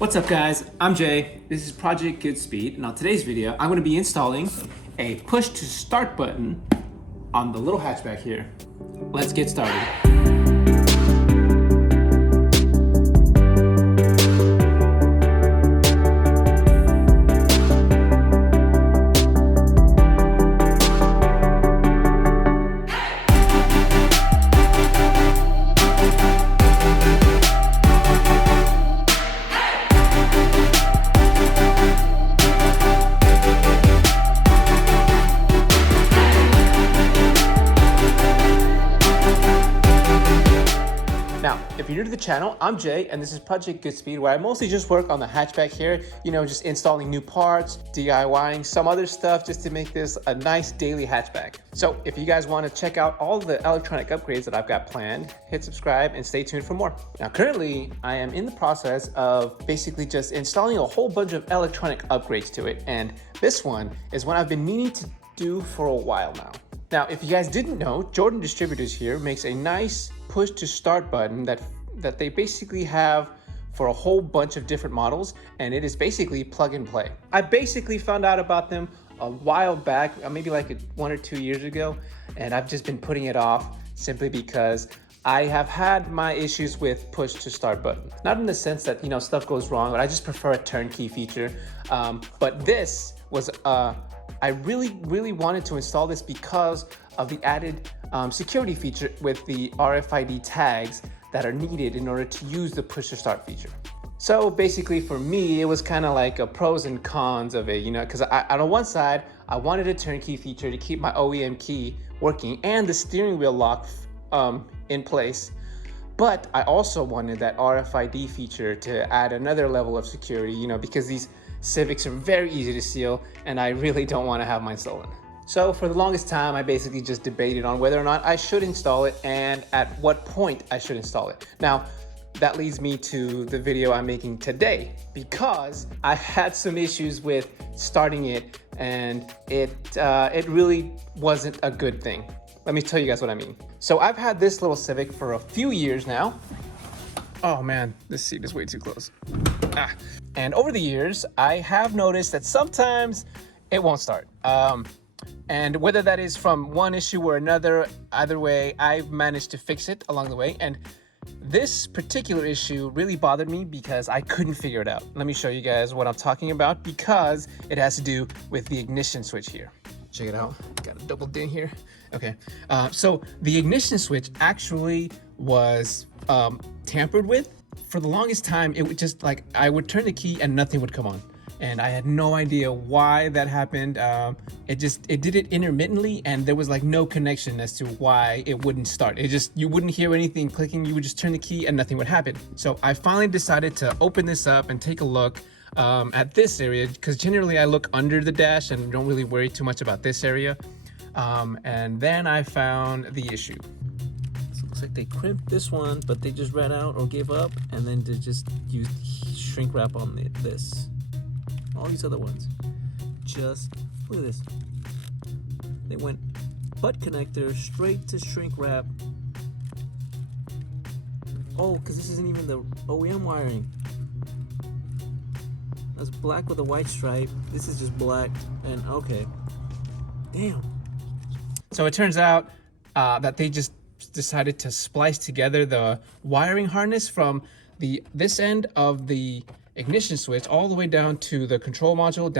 What's up guys, I'm Jay, this is Project GoodSpeed, and on today's video I'm going to be installing a push to start button on the little hatchback here. Let's get started. Now, if you're new to the channel, I'm Jay, and this is Project GoodSpeed, where I mostly just work on the hatchback here, just installing new parts, DIYing some other stuff just to make this a nice daily hatchback. So if you guys want to check out all the electronic upgrades that I've got planned, hit subscribe and stay tuned for more. Now, currently, I am in the process of basically just installing a whole bunch of electronic upgrades to it, and this one is one I've been meaning to do for a while now. Now, if you guys didn't know, Jordan Distributors here makes a nice push to start button that they basically have for a whole bunch of different models, and it is basically plug and play. I basically found out about them a while back, maybe like 1 or 2 years ago, and I've just been putting it off simply because I have had my issues with push to start button. Not in the sense that, stuff goes wrong, but I just prefer a turnkey feature. But this was I really wanted to install this because of the added security feature with the RFID tags that are needed in order to use the push to start feature. So basically for me, it was kind of like a pros and cons of it, because on one side, I wanted a turnkey feature to keep my OEM key working and the steering wheel lock in place. But I also wanted that RFID feature to add another level of security, because these Civics are very easy to steal, and I really don't want to have mine stolen. So for the longest time, I basically just debated on whether or not I should install it and at what point I should install it. Now, that leads me to the video I'm making today, because I had some issues with starting it, and it really wasn't a good thing. Let me tell you guys what I mean. So I've had this little Civic for a few years now. Oh man, this seat is way too close. And over the years, I have noticed that sometimes it won't start. And whether that is from one issue or another, either way, I've managed to fix it along the way. And this particular issue really bothered me because I couldn't figure it out. Let me show you guys what I'm talking about, because it has to do with the ignition switch here. Check it out, got a double ding here. Okay, so the ignition switch actually was tampered with. For the longest time, it would just I would turn the key and nothing would come on. And I had no idea why that happened. It did it intermittently, and there was no connection as to why it wouldn't start. You wouldn't hear anything clicking. You would just turn the key and nothing would happen. So I finally decided to open this up and take a look at this area, because generally I look under the dash and don't really worry too much about this area. And then I found the issue. So it looks like they crimped this one, but they just ran out or gave up, and then they just used shrink wrap on this. All these other ones, just look at this. They went butt connector straight to shrink wrap. Oh, because this isn't even the OEM wiring. That's black with a white stripe. This is just black, and okay. Damn. So it turns out that they just decided to splice together the wiring harness from this end of the ignition switch all the way down to the control module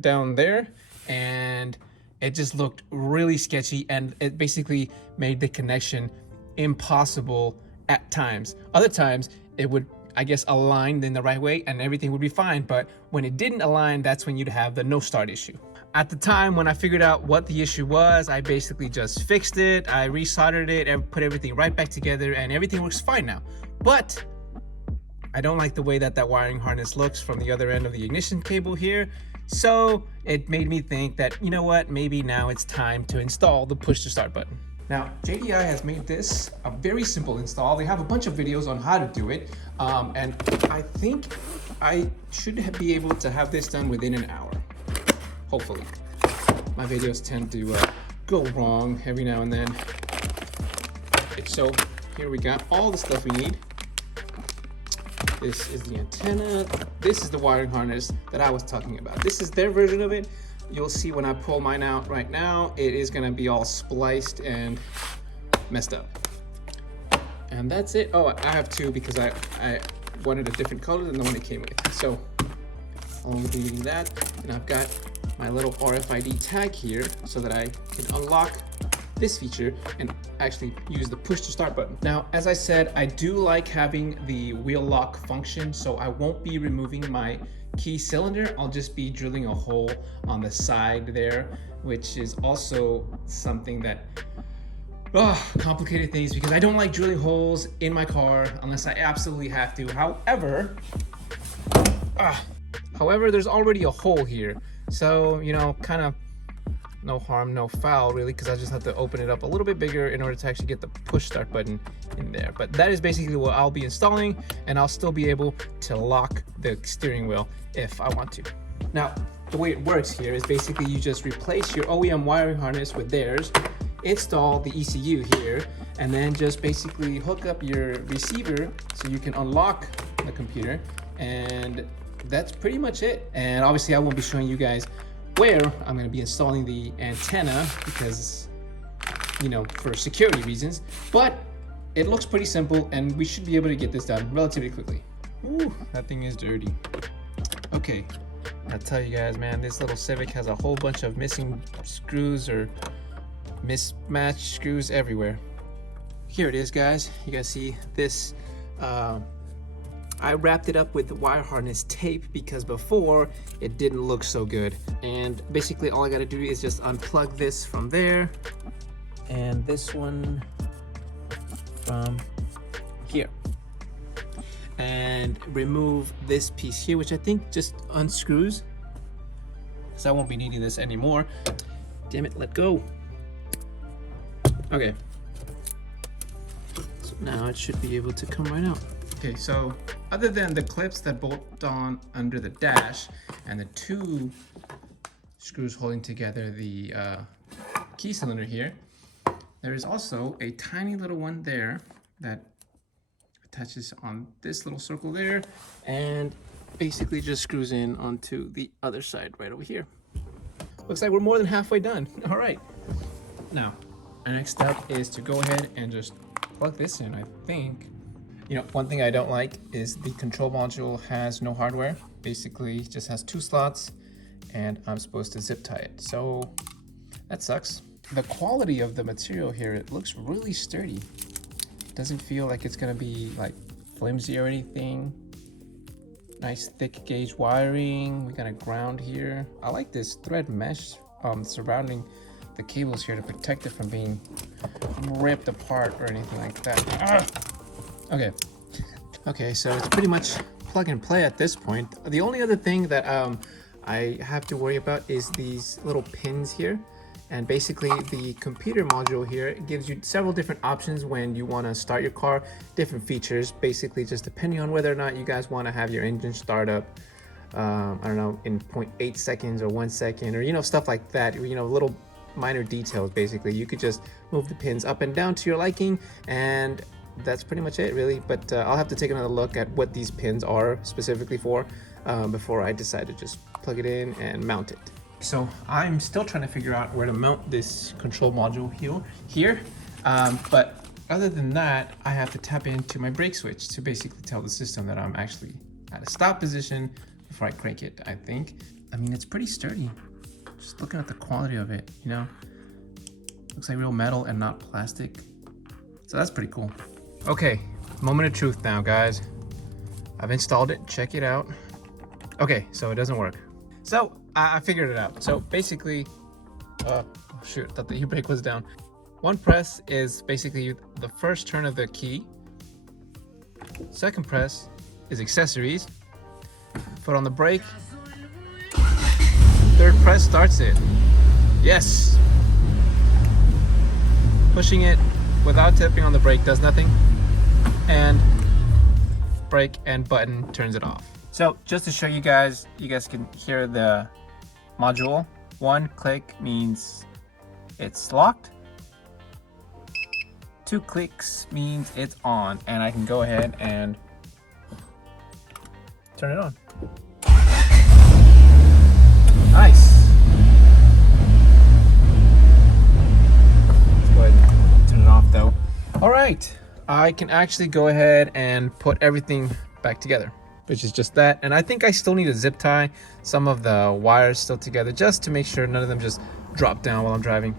down there, and it just looked really sketchy, and it basically made the connection impossible at times. Other times it would, I guess, align in the right way and everything would be fine, but when it didn't align, that's when you'd have the no start issue. At the time when I figured out what the issue was, I basically just fixed it, I resoldered it and put everything right back together, and everything works fine now. But I don't like the way that wiring harness looks from the other end of the ignition cable here. So it made me think that, you know what, maybe now it's time to install the push to start button. Now, JDI has made this a very simple install. They have a bunch of videos on how to do it. And I think I should be able to have this done within an hour, hopefully. My videos tend to go wrong every now and then. Okay, so here we got all the stuff we need. This is the antenna. This is the wiring harness that I was talking about. This is their version of it. You'll see when I pull mine out right now, it is gonna be all spliced and messed up. And that's it. Oh, I have two because I wanted a different color than the one it came with. So I'll only be using that. And I've got my little RFID tag here so that I can unlock this feature and actually use the push to start button. Now, as I said, I do like having the wheel lock function, so I won't be removing my key cylinder. I'll just be drilling a hole on the side there, which is also something that complicated things because I don't like drilling holes in my car unless I absolutely have to. However, there's already a hole here. So, you know, kind of no harm, no foul really, because I just have to open it up a little bit bigger in order to actually get the push start button in there. But that is basically what I'll be installing, and I'll still be able to lock the steering wheel if I want to. Now, the way it works here is basically you just replace your OEM wiring harness with theirs, install the ECU here, and then just basically hook up your receiver so you can unlock the computer, and that's pretty much it. And obviously I won't be showing you guys where I'm going to be installing the antenna because, you know, for security reasons, but it looks pretty simple and we should be able to get this done relatively quickly. Ooh, that thing is dirty. Okay, I'll tell you guys, man, this little Civic has a whole bunch of missing screws or mismatched screws everywhere. Here it is, guys. You guys see this? I wrapped it up with wire harness tape because before it didn't look so good. And basically all I gotta do is just unplug this from there and this one from here. And remove this piece here, which I think just unscrews. Because I won't be needing this anymore. Damn it, let go. Okay. So now it should be able to come right out. Okay, so other than the clips that bolt on under the dash and the two screws holding together the key cylinder here, there is also a tiny little one there that attaches on this little circle there and basically just screws in onto the other side right over here. Looks like we're more than halfway done. All right. Now, our next step is to go ahead and just plug this in, I think. You know, one thing I don't like is the control module has no hardware. Basically, it just has two slots and I'm supposed to zip tie it. So that sucks. The quality of the material here, it looks really sturdy. Doesn't feel like it's gonna be like flimsy or anything. Nice thick gauge wiring. We got a ground here. I like this thread mesh surrounding the cables here to protect it from being ripped apart or anything like that. Okay, so it's pretty much plug and play at this point. The only other thing that I have to worry about is these little pins here. And basically the computer module here gives you several different options when you want to start your car, different features, basically just depending on whether or not you guys want to have your engine start up, I don't know, in 0.8 seconds or 1 second, or, you know, stuff like that, you know, little minor details. Basically, you could just move the pins up and down to your liking, and that's pretty much it really. But I'll have to take another look at what these pins are specifically for before I decide to just plug it in and mount it. So I'm still trying to figure out where to mount this control module here. But other than that, I have to tap into my brake switch to basically tell the system that I'm actually at a stop position before I crank it, I think. I mean, it's pretty sturdy. Just looking at the quality of it, you know, looks like real metal and not plastic. So that's pretty cool. Okay, moment of truth now, guys. I've installed it, check it out. Okay, so it doesn't work. So I figured it out. So basically, shoot, I thought the e-brake was down. One press is basically the first turn of the key. Second press is accessories. Foot on the brake. Third press starts it. Yes. Pushing it without tipping on the brake does nothing. And brake and button turns it off. So just to show you guys can hear the module. One click means it's locked. 2 clicks means it's on, and I can go ahead and turn it on. Nice. Let's go ahead and turn it off though. All right, I can actually go ahead and put everything back together, which is just that. And I think I still need to zip tie some of the wires still together just to make sure none of them just drop down while I'm driving.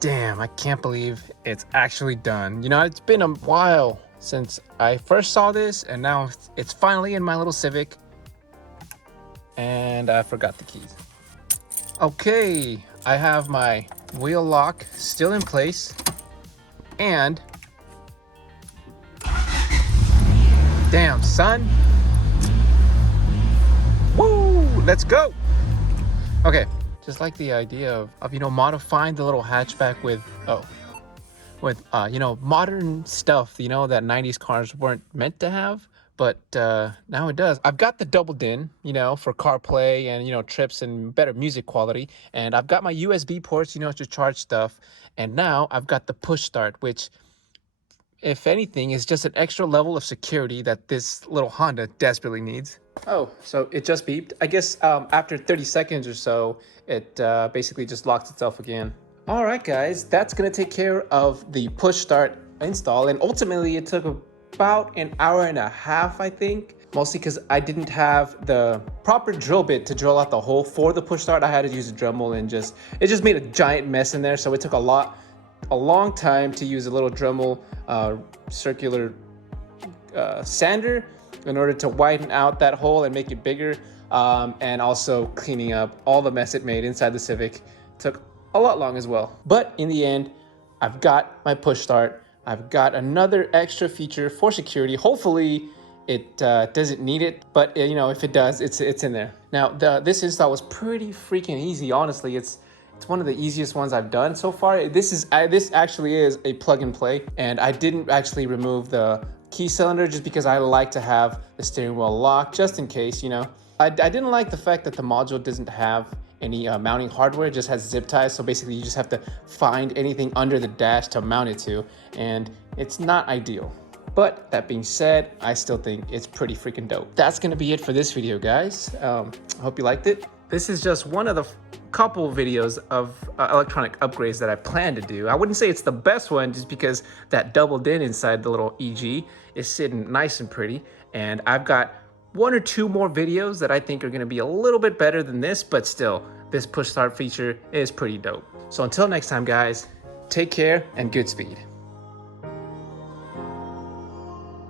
Damn, I can't believe it's actually done. You know, it's been a while since I first saw this, and now it's finally in my little Civic. And I forgot the keys. Okay, I have my wheel lock still in place, and damn, son. Woo, let's go. Okay, just like the idea of you know, modifying the little hatchback with you know, modern stuff, you know, that 90s cars weren't meant to have, but now it does. I've got the double DIN, you know, for CarPlay and, you know, trips and better music quality. And I've got my USB ports, you know, to charge stuff. And now I've got the push start, which, if anything, is just an extra level of security that this little Honda desperately needs. Oh, so it just beeped. I guess after 30 seconds or so, it basically just locks itself again. All right, guys, that's gonna take care of the push start install. And ultimately it took about an hour and a half, I think. Mostly because I didn't have the proper drill bit to drill out the hole for the push start. I had to use a Dremel and it just made a giant mess in there. So it took a long time to use a little Dremel circular sander in order to widen out that hole and make it bigger, and also cleaning up all the mess it made inside the Civic took a lot long as well. But in the end, I've got my push start. I've got another extra feature for security. Hopefully it doesn't need it, but you know, if it does, it's in there. Now this install was pretty freaking easy. Honestly, it's one of the easiest ones I've done so far. This actually is a plug and play, and I didn't actually remove the key cylinder just because I like to have the steering wheel locked just in case, you know. I didn't like the fact that the module doesn't have any mounting hardware. It just has zip ties, so basically you just have to find anything under the dash to mount it to, and it's not ideal. But that being said, I still think it's pretty freaking dope. That's gonna be it for this video, guys. I hope you liked it. This is just one of the couple videos of electronic upgrades that I plan to do. I wouldn't say it's the best one just because that double DIN inside the little EG is sitting nice and pretty. And I've got one or two more videos that I think are gonna be a little bit better than this, but still, this push start feature is pretty dope. So until next time, guys, take care and good speed.